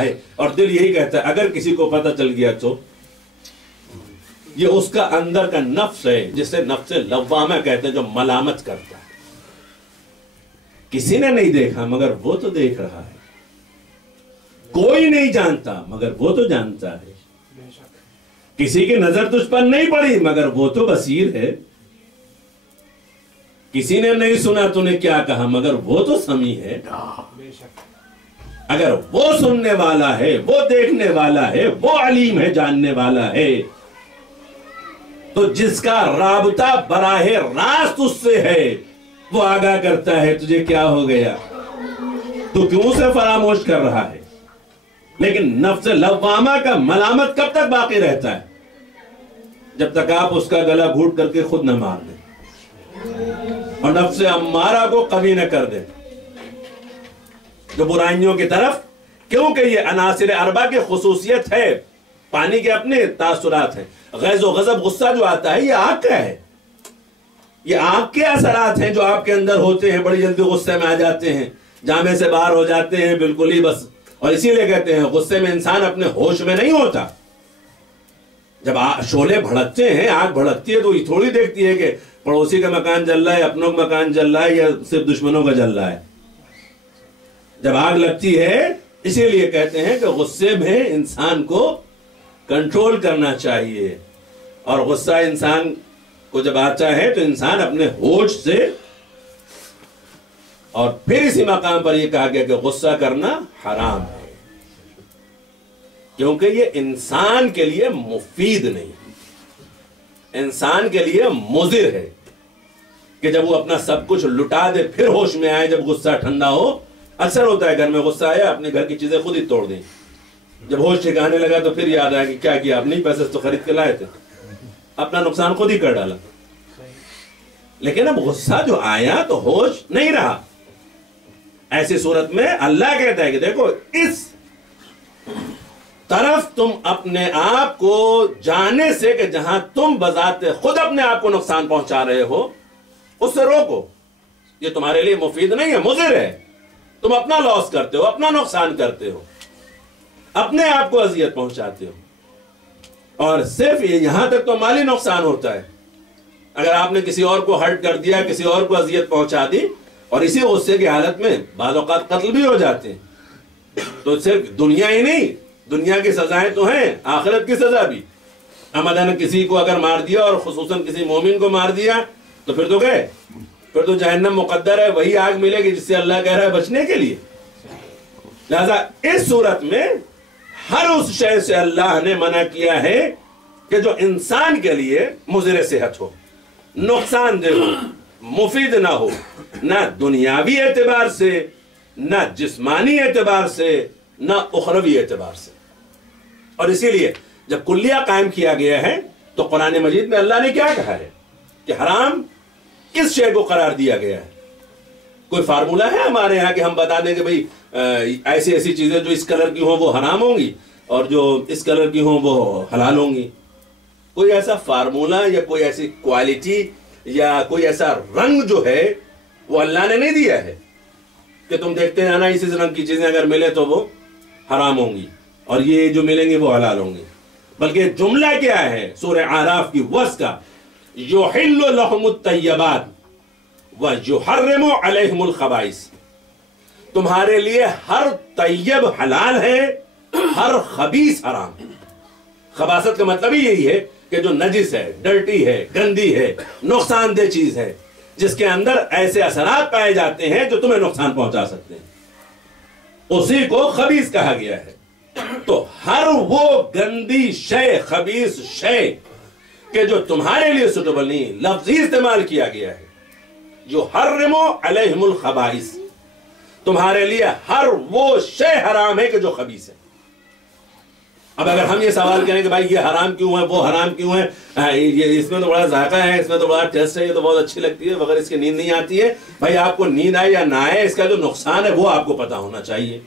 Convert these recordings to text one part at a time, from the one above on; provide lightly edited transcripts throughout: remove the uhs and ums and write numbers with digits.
ہے اور دل یہی کہتا ہے اگر کسی کو پتہ چل گیا تو یہ اس کا اندر کا نفس ہے جسے نفس لوامہ کہتے ہیں، جو ملامت کرتا ہے. کسی نے نہیں دیکھا مگر وہ تو دیکھ رہا ہے، کوئی نہیں جانتا مگر وہ تو جانتا ہے، کسی کی نظر تجھ پر نہیں پڑی مگر وہ تو بصیر ہے، کسی نے نہیں سنا تو نے کیا کہا مگر وہ تو سمیع ہے. اگر وہ سننے والا ہے، وہ دیکھنے والا ہے، وہ علیم ہے، جاننے والا ہے، تو جس کا رابطہ براہ راست اس سے ہے وہ آگاہ کرتا ہے تجھے کیا ہو گیا، تو کیوں سے فراموش کر رہا ہے. لیکن نفس لوامہ کا ملامت کب تک باقی رہتا ہے؟ جب تک آپ اس کا گلا گھونٹ کر کے خود نہ مار دیں اور نفس امارہ کو قوی نہ کر دیں جو برائیوں کی طرف، کیونکہ یہ عناصر اربع کی خصوصیت ہے، پانی کے اپنے تاثرات ہیں. غیظ و غضب غصہ جو آتا ہے یہ آگ کا ہے، یہ آگ کے اثرات ہیں جو آپ کے اندر ہوتے ہیں، بڑی جلدی غصے میں آ جاتے ہیں، جامے سے باہر ہو جاتے ہیں بالکل ہی بس. اور اسی لیے کہتے ہیں غصے میں انسان اپنے ہوش میں نہیں ہوتا. جب شعلے بھڑکتے ہیں، آگ بھڑکتی ہے تو یہ تھوڑی دیکھتی ہے کہ پڑوسی کا مکان جل رہا ہے، اپنوں کا مکان جل رہا ہے یا صرف دشمنوں کا جل رہا ہے. جب آگ لگتی ہے اسی لیے کہتے ہیں کہ غصے میں انسان کو کنٹرول کرنا چاہیے، اور غصہ انسان کو جب آتا ہے تو انسان اپنے ہوش سے، اور پھر اسی مقام پر یہ کہا گیا کہ غصہ کرنا حرام ہے کیونکہ یہ انسان کے لیے مفید نہیں، انسان کے لیے مضر ہے کہ جب وہ اپنا سب کچھ لٹا دے پھر ہوش میں آئے جب غصہ ٹھنڈا ہو. اکثر ہوتا ہے گھر میں غصہ آیا اپنے گھر کی چیزیں خود ہی توڑ دیں، جب ہوش ٹھکانے لگا تو پھر یاد آیا کہ کیا کیا، اپنے پیسے تو خرید کے لائے تھے، اپنا نقصان خود ہی کر ڈالا. لیکن اب غصہ جو آیا تو ہوش نہیں رہا. ایسی صورت میں اللہ کہتا ہے کہ دیکھو اس طرف تم اپنے آپ کو جانے سے کہ جہاں تم بذات خود اپنے آپ کو نقصان پہنچا رہے ہو اس سے روکو. یہ تمہارے لیے مفید نہیں ہے، مضر ہے. تم اپنا لاس کرتے ہو، اپنا نقصان کرتے ہو، اپنے آپ کو اذیت پہنچاتے ہو. اور صرف یہاں تک تو مالی نقصان ہوتا ہے. اگر آپ نے کسی اور کو ہرٹ کر دیا، کسی اور کو اذیت پہنچا دی، اور اسی غصے کی حالت میں بعض اوقات قتل بھی ہو جاتے ہیں، تو صرف دنیا ہی نہیں، دنیا کی سزائیں تو ہیں، آخرت کی سزا بھی. عمدن کسی کو اگر مار دیا اور خصوصاً کسی مومن کو مار دیا تو پھر تو گئے، پھر تو جہنم مقدر ہے، وہی آگ ملے گی جس سے اللہ کہہ رہا ہے بچنے کے لیے. لہذا اس صورت میں ہر اس شے سے اللہ نے منع کیا ہے کہ جو انسان کے لیے مضر صحت ہو، نقصان دہ ہو، مفید نہ ہو، نہ دنیاوی اعتبار سے، نہ جسمانی اعتبار سے، نہ اخروی اعتبار سے. اور اسی لیے جب کلیہ قائم کیا گیا ہے تو قرآن مجید میں اللہ نے کیا کہا ہے کہ حرام کس شے کو قرار دیا گیا ہے. کوئی فارمولہ ہے ہمارے ہاں کہ ہم بتا دیں کہ بھئی ایسی ایسی چیزیں جو اس کلر کی ہوں وہ حرام ہوں گی اور جو اس کلر کی ہوں وہ حلال ہوں گی؟ کوئی ایسا فارمولہ یا کوئی ایسی کوالٹی یا کوئی ایسا رنگ جو ہے وہ اللہ نے نہیں دیا ہے کہ تم دیکھتے جانا اسی رنگ کی چیزیں اگر ملے تو وہ حرام ہوں گی اور یہ جو ملیں گے وہ حلال ہوں گی. بلکہ جملہ کیا ہے سورہ اعراف کی وصف کا، یحل لہم الطیبات ویحرم علیہم الخبائث. تمہارے لیے ہر طیب حلال ہے، ہر خبیث حرام ہے. خباثت کا مطلب ہی یہی ہے کہ جو نجس ہے، ڈرٹی ہے، گندی ہے، نقصان دہ چیز ہے، جس کے اندر ایسے اثرات پائے جاتے ہیں جو تمہیں نقصان پہنچا سکتے ہیں، اسی کو خبیث کہا گیا ہے. تو ہر وہ گندی شے، خبیث شے کہ جو تمہارے لیے سوٹیبل نہیں، لفظی استعمال کیا گیا ہے، جو حرمو علیہم الخبائث، تمہارے لیے ہر وہ شے حرام ہے کہ جو خبیث ہے. اب اگر ہم یہ سوال کریں کہ بھائی یہ حرام کیوں ہے، وہ حرام کیوں ہے، یہ اس میں تو بڑا ذائقہ ہے، اس میں تو بڑا ٹیسٹ ہے، یہ تو بہت اچھی لگتی ہے، مگر اس کی نیند نہیں آتی ہے. بھائی آپ کو نیند آئے یا نہ آئے، اس کا جو نقصان ہے وہ آپ کو پتا ہونا چاہیے.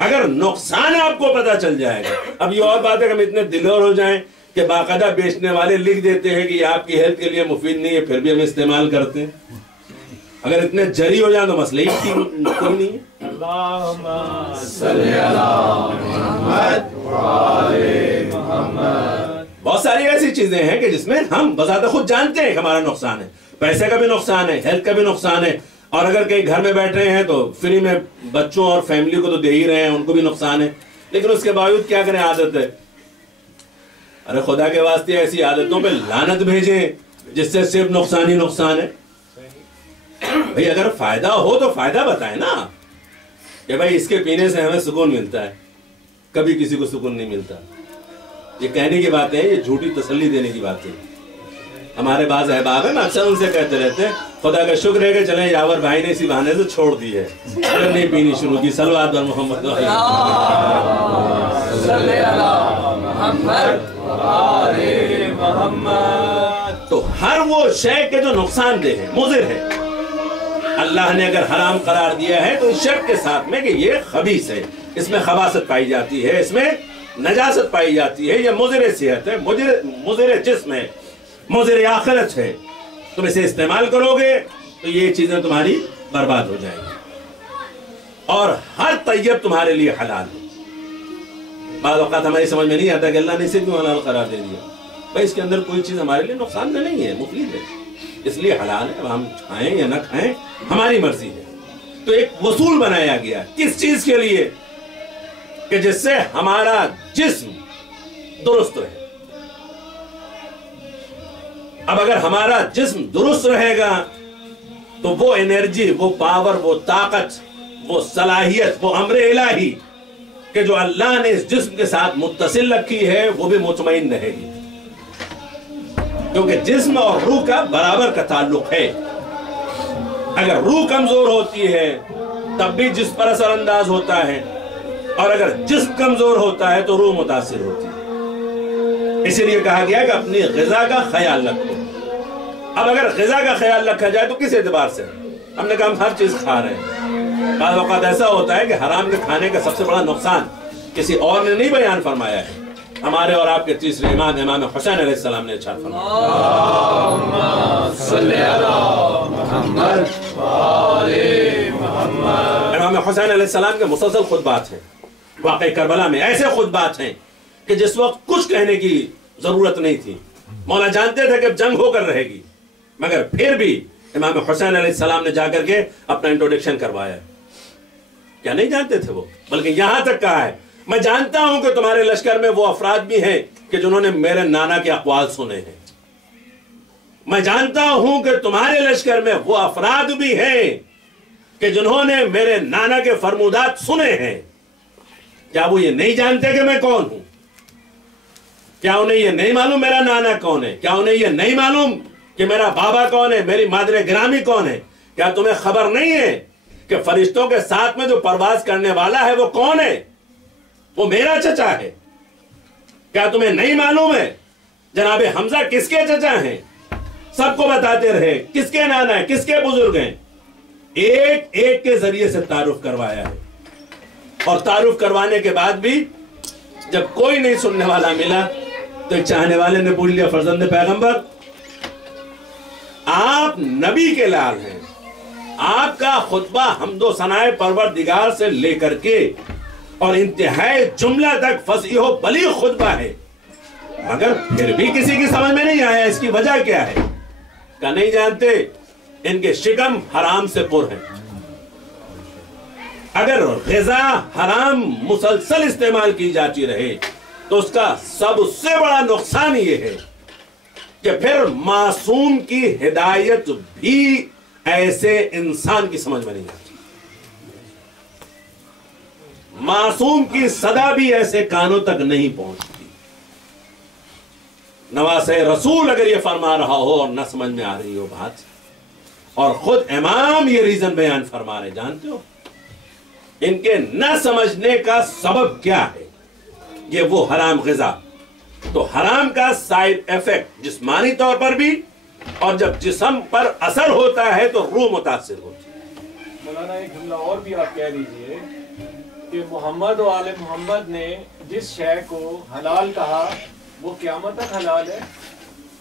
اگر نقصان آپ کو پتا چل جائے گا، اب یہ اور بات ہے کہ ہم اتنے دلور ہو جائیں کہ باقاعدہ بیچنے والے لکھ دیتے ہیں کہ یہ آپ کی ہیلتھ کے لیے مفید نہیں ہے، پھر بھی ہم استعمال کرتے ہیں. اگر اتنے جری ہو جائیں تو مسئلہ ہی کوئی نہیں ہے. بہت ساری ایسی چیزیں ہیں کہ جس میں ہم بذات خود جانتے ہیں کہ ہمارا نقصان ہے. پیسے کا بھی نقصان ہے, ہیلتھ کا بھی نقصان ہے, اور اگر کہیں گھر میں بیٹھ رہے ہیں تو فری میں بچوں اور فیملی کو تو دے ہی رہے ہیں, ان کو بھی نقصان ہے. لیکن اس کے باوجود کیا کریں, عادت ہے. ارے خدا کے واسطے ایسی عادتوں پہ لعنت بھیجیں جس سے صرف نقصان ہی نقصان ہے. بھئی اگر فائدہ ہو تو فائدہ بتائیں نا, کہ بھائی اس کے پینے سے ہمیں سکون ملتا ہے. کبھی کسی کو سکون نہیں ملتا. یہ کہنے کی باتیں ہیں, یہ جھوٹی تسلی دینے کی باتیں. ہمارے بعض احباب ہیں, اکثر ان سے کہتے رہتے ہیں خدا کا شکر ہے کہ چلیں یاور بھائی نے اسی بہانے سے چھوڑ دی ہے, اگر نہیں پینی شروع کی. صلوات بر محمد. تو ہر وہ شے کے جو نقصان دہ ہے, مضر ہے, اللہ نے اگر حرام قرار دیا ہے تو اس شرط کے ساتھ میں کہ یہ خبیث ہے, اس میں خباثت پائی جاتی ہے, اس میں نجاست پائی جاتی ہے, یہ مضر صحت ہے, مضر جسم ہے, مضر آخرت ہے. تم اسے استعمال کرو گے تو یہ چیزیں تمہاری برباد ہو جائیں گی. اور ہر طیب تمہارے لیے حلال ہے. بعض اوقات ہماری سمجھ میں نہیں آتا کہ اللہ نے اسے کیوں حلال قرار دے دیا. بھائی اس کے اندر کوئی چیز ہمارے لیے نقصان دہ نہیں ہے, مفید ہے, اس لیے حلال ہے. اب ہم کھائیں یا نہ کھائیں ہماری مرضی ہے. تو ایک وصول بنایا گیا کس چیز کے لیے, کہ جس سے ہمارا جسم درست رہے. اب اگر ہمارا جسم درست رہے گا تو وہ انرجی, وہ پاور, وہ طاقت, وہ صلاحیت, وہ امر الہی کہ جو اللہ نے اس جسم کے ساتھ متصل رکھی ہے وہ بھی مطمئن رہے گی. کیونکہ جسم اور روح کا برابر کا تعلق ہے. اگر روح کمزور ہوتی ہے تب بھی جسم پر اثر انداز ہوتا ہے, اور اگر جسم کمزور ہوتا ہے تو روح متاثر ہوتی ہے. اسی لیے کہا گیا کہ اپنی غذا کا خیال رکھو. اب اگر غذا کا خیال رکھا جائے تو کس اعتبار سے؟ ہم نے کہا ہم ہر چیز کھا رہے ہیں. بعض اوقات ایسا ہوتا ہے کہ حرام کے کھانے کا سب سے بڑا نقصان کسی اور نے نہیں بیان فرمایا ہے, ہمارے اور آپ کے تیسرے امام, امام حسین علیہ السلام نے ارشاد فرمایا. امام حسین علیہ السلام کے مسلسل خطبات ہیں. واقعی کربلا میں ایسے خطبات ہیں کہ جس وقت کچھ کہنے کی ضرورت نہیں تھی. مولا جانتے تھے کہ جنگ ہو کر رہے گی, مگر پھر بھی امام حسین علیہ السلام نے جا کر کے اپنا انٹروڈکشن کروایا. کیا نہیں جانتے تھے وہ, بلکہ یہاں تک کہا ہے میں جانتا ہوں کہ تمہارے لشکر میں وہ افراد بھی ہیں کہ جنہوں نے میرے نانا کے اقوال سنے ہیں. میں جانتا ہوں کہ تمہارے لشکر میں وہ افراد بھی ہیں کہ جنہوں نے میرے نانا کے فرمودات سنے ہیں. کیا وہ یہ نہیں جانتے کہ میں کون ہوں؟ کیا انہیں یہ نہیں معلوم میرا نانا کون ہے؟ کیا انہیں یہ نہیں معلوم کہ میرا بابا کون ہے, میری مادر گرامی کون ہے؟ کیا تمہیں خبر نہیں ہے کہ فرشتوں کے ساتھ میں جو پرواز کرنے والا ہے وہ کون ہے؟ وہ میرا چچا ہے. کیا تمہیں نہیں معلوم ہے جناب حمزہ کس کے چچا ہیں؟ سب کو بتاتے رہے کس کے نانا ہے, کس کے بزرگ ہیں. ایک ایک کے ذریعے سے تعارف کروایا ہے. اور تعارف کروانے کے بعد بھی جب کوئی نہیں سننے والا ملا تو ایک چاہنے والے نے پوچھ لیا, فرزند پیغمبر آپ نبی کے لال ہیں, آپ کا خطبہ حمد و ثنائے پروردگار سے لے کر کے اور انتہائی جملہ تک فصیح و بلیغ خطبہ ہے, مگر پھر بھی کسی کی سمجھ میں نہیں آیا. اس کی وجہ کیا ہے؟ کہ نہیں جانتے ان کے شکم حرام سے پر ہیں. اگر غذا حرام مسلسل استعمال کی جاتی رہے تو اس کا سب سے بڑا نقصان یہ ہے کہ پھر معصوم کی ہدایت بھی ایسے انسان کی سمجھ میں نہیں آتی. معصوم کی صدا بھی ایسے کانوں تک نہیں پہنچتی. نواسہ رسول اگر یہ فرما رہا ہو اور نہ سمجھ میں آ رہی ہو بات, اور خود امام یہ ریزن بیان فرما رہے, جانتے ہو ان کے نہ سمجھنے کا سبب کیا ہے؟ یہ وہ حرام غذا. تو حرام کا سائیڈ ایفیکٹ جسمانی طور پر بھی, اور جب جسم پر اثر ہوتا ہے تو روح متاثر ہوتی ہے. مولانا ایک جملہ اور بھی آپ کہہ دیجئے کہ محمد و آل محمد نے جس شے کو حلال کہا وہ قیامت تک حلال ہے,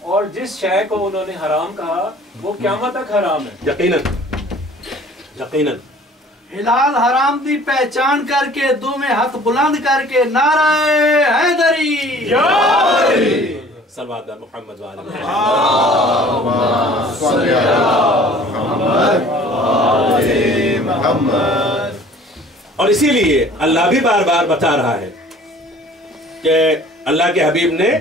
اور جس شے کو انہوں نے حرام کہا وہ قیامت تک حرام ہے. یقیناً یقیناً حلال حرام دی پہچان کر کے دوویں ہاتھ بلند کر کے نعرہ حیدری صلوات محمد وعلی محمد. اور اسی لیے اللہ بھی بار بار بتا رہا ہے کہ اللہ کے حبیب نے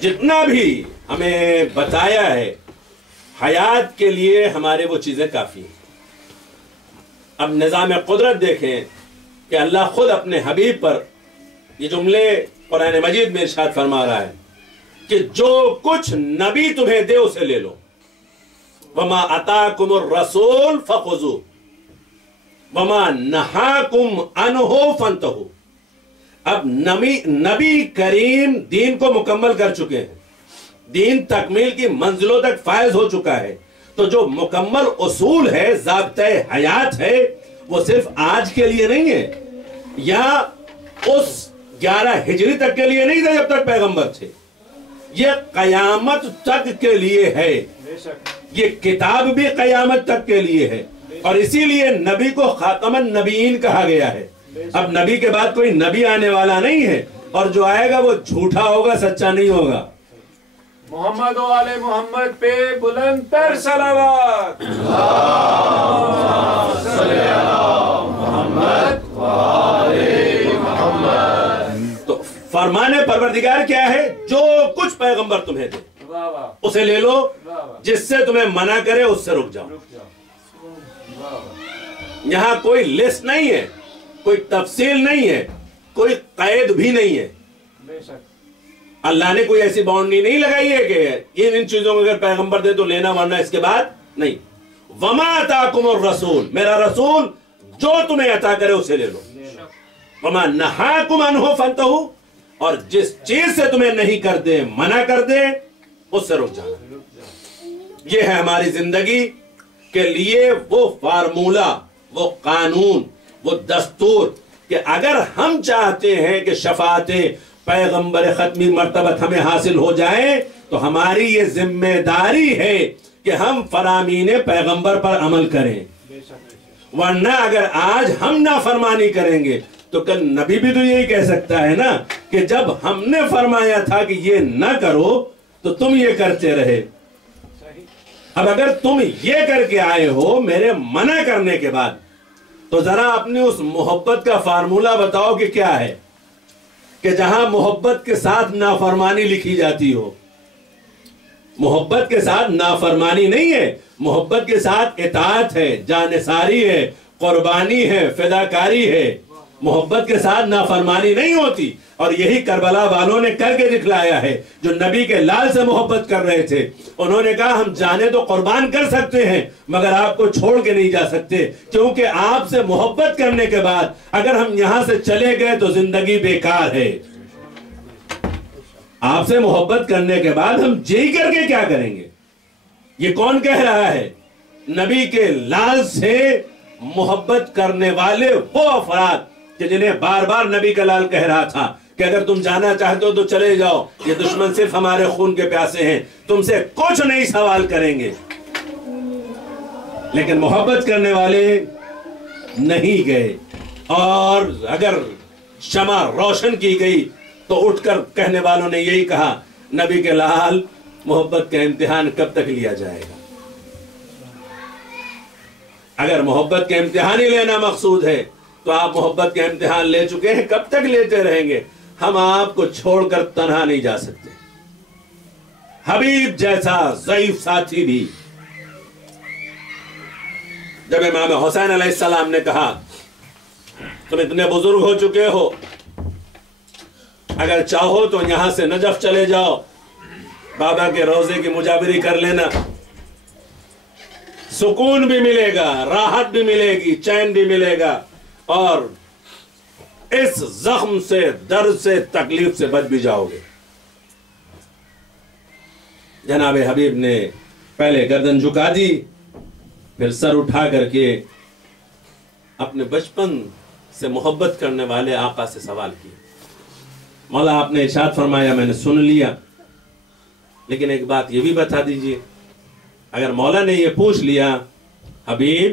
جتنا بھی ہمیں بتایا ہے حیات کے لیے ہمارے وہ چیزیں کافی ہیں. اب نظام قدرت دیکھیں کہ اللہ خود اپنے حبیب پر یہ جملے قرآن مجید میں ارشاد فرما رہا ہے کہ جو کچھ نبی تمہیں دے اسے لے لو. وما اتاکم الرسول فخذوہ وما نہاکم عنہ فانتہوا. اب نبی کریم دین کو مکمل کر چکے ہیں، دین تکمیل کی منزلوں تک فائز ہو چکا ہے. تو جو مکمل اصول ہے، ضابطۂ حیات ہے، وہ صرف آج کے لیے نہیں ہے یا اس 11 ہجری تک کے لیے نہیں تھا جب تک پیغمبر تھے، یہ قیامت تک کے لیے ہے. یہ کتاب بھی قیامت تک کے لیے ہے، اور اسی لیے نبی کو خاتم النبیین کہا گیا ہے. اب نبی کے بعد کوئی نبی آنے والا نہیں ہے، اور جو آئے گا وہ جھوٹا ہوگا، سچا نہیں ہوگا. محمد و آل محمد پہ بلند تر صلوات. تو فرمان پروردگار کیا ہے؟ جو کچھ پیغمبر تمہیں دے اسے لے لو، جس سے تمہیں منع کرے اس سے رک جاؤ. یہاں کوئی لسٹ نہیں ہے، کوئی تفصیل نہیں ہے، کوئی قید بھی نہیں ہے. اللہ نے کوئی ایسی باؤنڈری نہیں لگائی ہے کہ ان چیزوں کو اگر پیغمبر دے تو لینا، ورنہ اس کے بعد نہیں. وما اتاکم الرسول، میرا رسول جو تمہیں عطا کرے اسے لے لو. وما نہاکم عنہ فانتہوا، اور جس چیز سے تمہیں نہیں کر دے، منع کر دے، اس سے رک جانا. یہ ہے ہماری زندگی کے لیے وہ فارمولہ، وہ قانون، وہ دستور کہ اگر ہم چاہتے ہیں کہ شفاعت پیغمبر ختمی مرتبت ہمیں حاصل ہو جائے تو ہماری یہ ذمہ داری ہے کہ ہم فرامین پیغمبر پر عمل کریں. ورنہ اگر آج ہم نافرمانی کریں گے تو کل نبی بھی تو یہی کہہ سکتا ہے نا کہ جب ہم نے فرمایا تھا کہ یہ نہ کرو تو تم یہ کرتے رہے. اب اگر تم یہ کر کے آئے ہو میرے منع کرنے کے بعد، تو ذرا اپنی اس محبت کا فارمولہ بتاؤ کہ کیا ہے، کہ جہاں محبت کے ساتھ نافرمانی لکھی جاتی ہو. محبت کے ساتھ نافرمانی نہیں ہے، محبت کے ساتھ اطاعت ہے، جانثاری ہے، قربانی ہے، فداکاری ہے. محبت کے ساتھ نافرمانی نہیں ہوتی. اور یہی کربلا والوں نے کر کے دکھلایا ہے. جو نبی کے لال سے محبت کر رہے تھے انہوں نے کہا ہم جانے تو قربان کر سکتے ہیں مگر آپ کو چھوڑ کے نہیں جا سکتے، کیونکہ آپ سے محبت کرنے کے بعد اگر ہم یہاں سے چلے گئے تو زندگی بیکار ہے. آپ سے محبت کرنے کے بعد ہم جی کر کے کیا کریں گے؟ یہ کون کہہ رہا ہے؟ نبی کے لال سے محبت کرنے والے وہ افراد کہ جنہیں بار بار نبی کا لال کہہ رہا تھا کہ اگر تم جانا چاہتے ہو تو چلے جاؤ، یہ دشمن صرف ہمارے خون کے پیاسے ہیں، تم سے کچھ نہیں سوال کریں گے. لیکن محبت کرنے والے نہیں گئے، اور اگر شمع روشن کی گئی تو اٹھ کر کہنے والوں نے یہی کہا نبی کے لال محبت کا امتحان کب تک لیا جائے گا؟ اگر محبت کا امتحان ہی لینا مقصود ہے تو آپ محبت کا امتحان لے چکے ہیں، کب تک لیتے رہیں گے؟ ہم آپ کو چھوڑ کر تنہا نہیں جا سکتے. حبیب جیسا ضعیف ساتھی بھی جب امام حسین علیہ السلام نے کہا تم اتنے بزرگ ہو چکے ہو، اگر چاہو تو یہاں سے نجف چلے جاؤ، بابا کے روزے کی مجاوری کر لینا، سکون بھی ملے گا، راحت بھی ملے گی، چین بھی ملے گا، اور اس زخم سے، درد سے، تکلیف سے بچ بھی جاؤ گے. جناب حبیب نے پہلے گردن جھکا دی، پھر سر اٹھا کر کے اپنے بچپن سے محبت کرنے والے آقا سے سوال کیا. مولا آپ نے ارشاد فرمایا میں نے سن لیا، لیکن ایک بات یہ بھی بتا دیجئے، اگر مولا نے یہ پوچھ لیا حبیب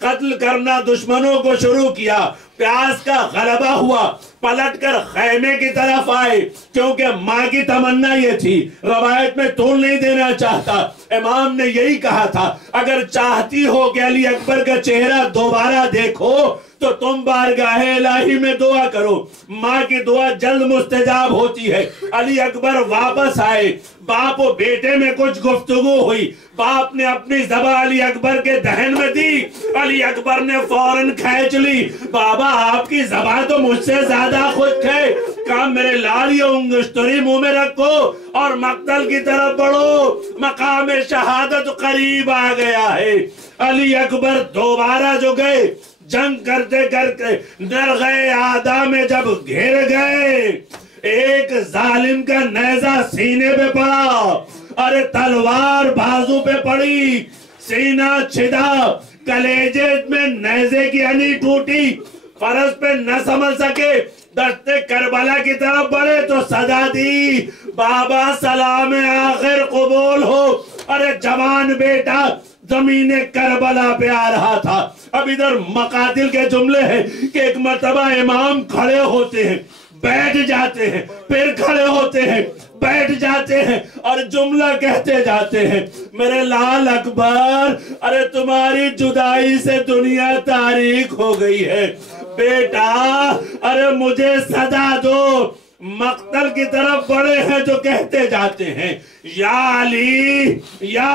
قتل کرنا دشمنوں کو شروع کیا، پیاس کا غلبہ ہوا، پلٹ کر خیمے کی طرف آئے، کیونکہ ماں کی تمنا یہ تھی، روایت میں طول نہیں دینا چاہتا، امام نے یہی کہا تھا اگر چاہتی ہو کہ علی اکبر کا چہرہ دوبارہ دیکھو تو تم بارگاہ الہی میں دعا کرو، ماں کی دعا جلد مستجاب ہوتی ہے۔ علی اکبر واپس آئے، باپ و بیٹے میں کچھ گفتگو ہوئی، باپ نے اپنی زبان علی اکبر کے دہن میں دی، علی اکبر نے فوراً کھینچ لی، بابا آپ کی زبان تو مجھ سے زیادہ خشک ہے، کہا میرے لال یہ انگشتری منہ میں رکھو اور مقتل کی طرف بڑھو، مقام شہادت قریب آ گیا ہے۔ علی اکبر دوبارہ جو گئے، جنگ کرتے کرتے درگاہ آدھا میں جب گھر گئے، ایک ظالم کا نیزہ سینے پہ پڑا، ارے تلوار بازو پہ پڑی، سینہ چھدا، کلیجے میں نیزے کی ہنی ٹوٹی، فرس پہ نہ سنبھل سکے، دشت کربلا کی طرف بڑھے تو سزا دی، بابا سلام آخر قبول ہو۔ ارے جوان بیٹا زمین کربلا پہ آ رہا تھا۔ اب ادھر مقاتل کے جملے ہیں کہ ایک مرتبہ امام کھڑے ہوتے ہیں، بیٹھ جاتے ہیں، پھر کھڑے ہوتے ہیں، بیٹھ جاتے ہیں اور جملہ کہتے جاتے ہیں، میرے لال اکبر ارے تمہاری جدائی سے دنیا تاریک ہو گئی ہے، بیٹا ارے مجھے سزا دو۔ مقتل کی طرف بڑے ہیں جو کہتے جاتے ہیں یا علی یا